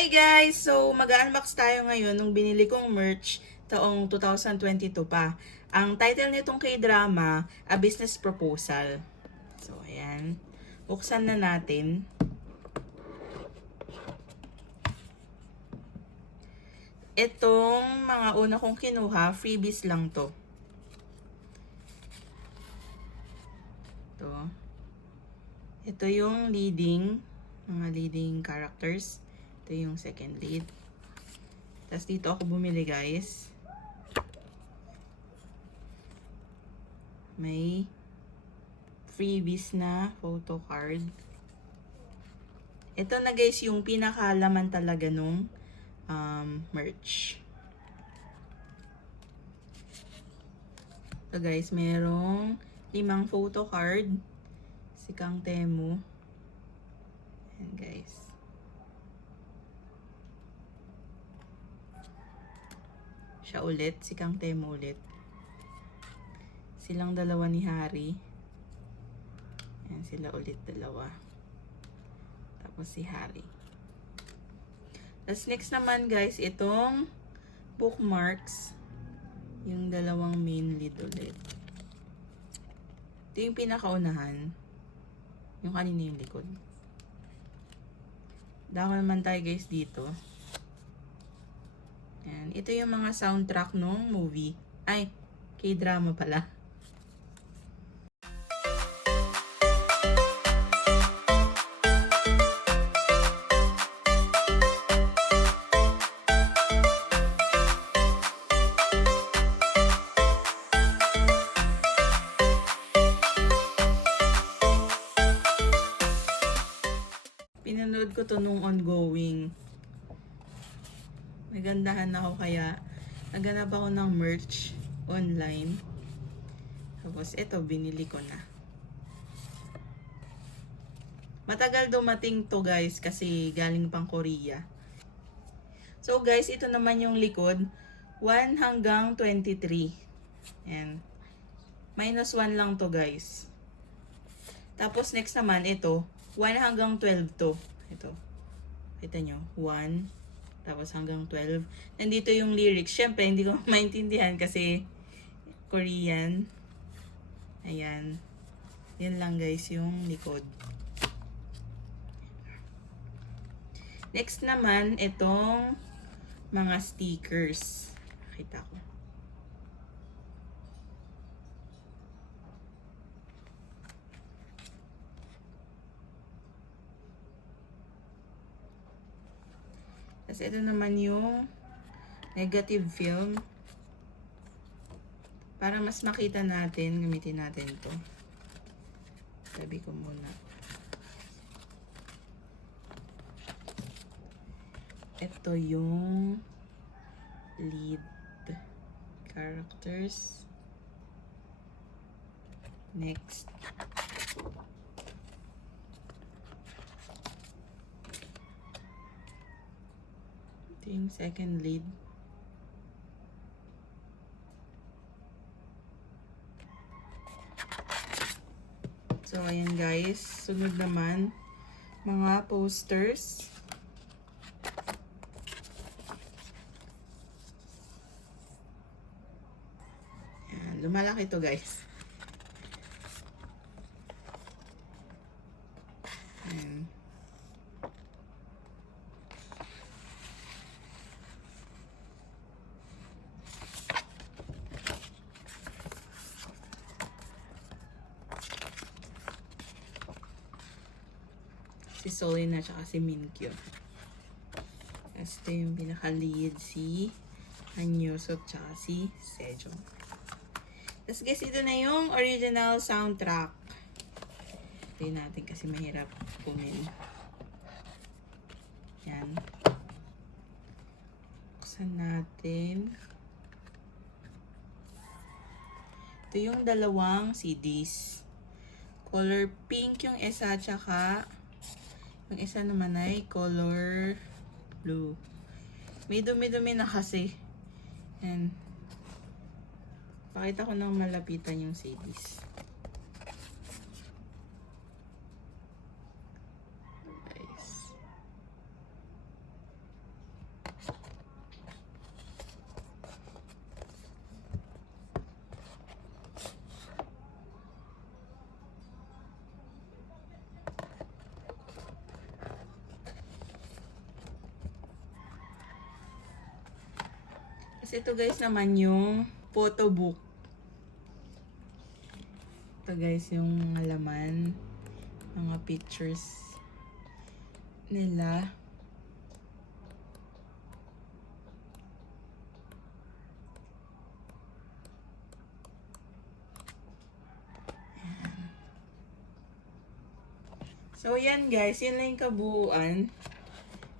Hi guys! So, mag-unbox tayo ngayon nung binili kong merch taong 2022 pa. Ang title nitong K-drama, A Business Proposal. So, ayan. Buksan na natin. Itong mga una kong kinuha, freebies lang to. Ito yung mga leading characters. Ito yung second lead. Tapos dito ako bumili guys. May freebies na photo card. Ito na guys yung pinakalaman talaga nung merch. So guys, merong 5 photo card. Si Kang Temu. Ayan guys. Siya ulit, si Kang Temu ulit. Silang dalawa ni Hari. Ayan sila ulit dalawa. Tapos si Hari. Tapos next naman guys, itong bookmarks. Yung dalawang main lead ulit. Ito yung pinakaunahan. Yung kanina yung likod. Dako naman tayo guys dito. Ayan. Ito yung mga soundtrack nung movie. Ay, K-drama pala. Pinanood ko to nung ongoing. Nagandahan ako kaya naghanap ako ng merch online. Tapos ito binili ko na. Matagal dumating to guys kasi galing pang Korea. So guys, ito naman yung likod. 1 hanggang 23. Ayan. -1 lang to guys. Tapos next naman ito. 1 hanggang 12 to. Ito. Kita nyo. 1. Tapos hanggang 12. Nandito yung lyrics. Syempre, hindi ko maintindihan kasi Korean. Ayan. Yan lang guys yung likod. Next naman, itong mga stickers. Kita ko. Tapos ito naman yung negative film. Para mas makita natin, gamitin natin to. Sabi ko muna. Ito yung lead characters. Next. Ito yung second lead. So, ayan guys. Sunod naman, mga posters. Ayan, lumalaki to guys. Ayan. Si Solin at saka si Minkyo. Tapos ito yung pinaka-lead, si Han Yusuf at saka si Sejong. Tapos guys, ito na yung original soundtrack. Ito natin kasi mahirap kunin. Yan. Buksan natin. Ito yung dalawang CDs. Color pink yung isa, tsaka yung isa naman ay color blue. May dumi-dumi na kasi. And pakita ko ng malapitan yung CDs. Guys. Tapos ito guys naman yung photo book. Ito guys yung mga laman, mga pictures nila. So, yan guys. Yun lang yung kabuuan.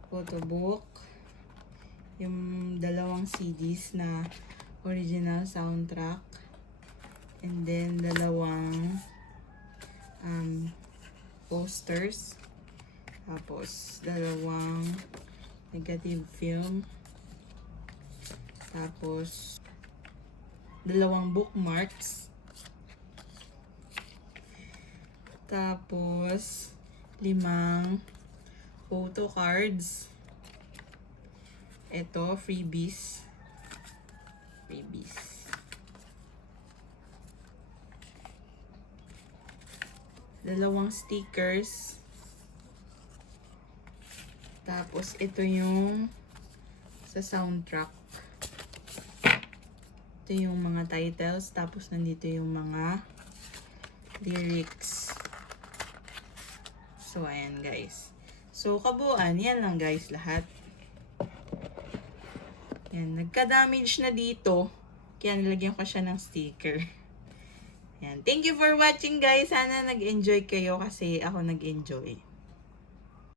Photo book. Yung dalawang CDs na original soundtrack. And then, dalawang posters. Tapos, dalawang negative film. Tapos, dalawang bookmarks. Tapos, 5 photo cards. Ito, freebies. Dalawang stickers. Tapos, ito yung sa soundtrack. Ito yung mga titles. Tapos, nandito yung mga lyrics. So, ayan guys. So, kabuuan, yan lang guys lahat. Yan, nagka-damage na dito. Kaya nilagyan ko siya ng sticker. Yan. Thank you for watching guys. Sana nag-enjoy kayo kasi ako nag-enjoy.